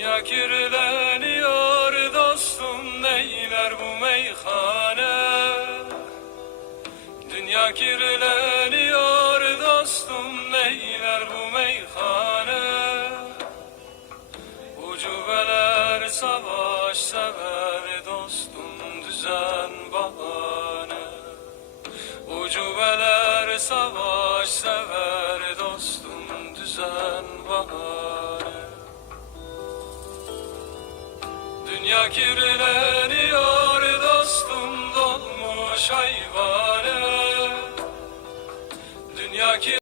Dünya kirleniyor dostum neyler bu meyhane? Dünya kirleniyor dostum neyler bu meyhane? Ucubeler savaş sever dostum düzen bahane. Ucubeler savaş sever Dünya kirleniyor dostum dolmuş hayvane Dünya kir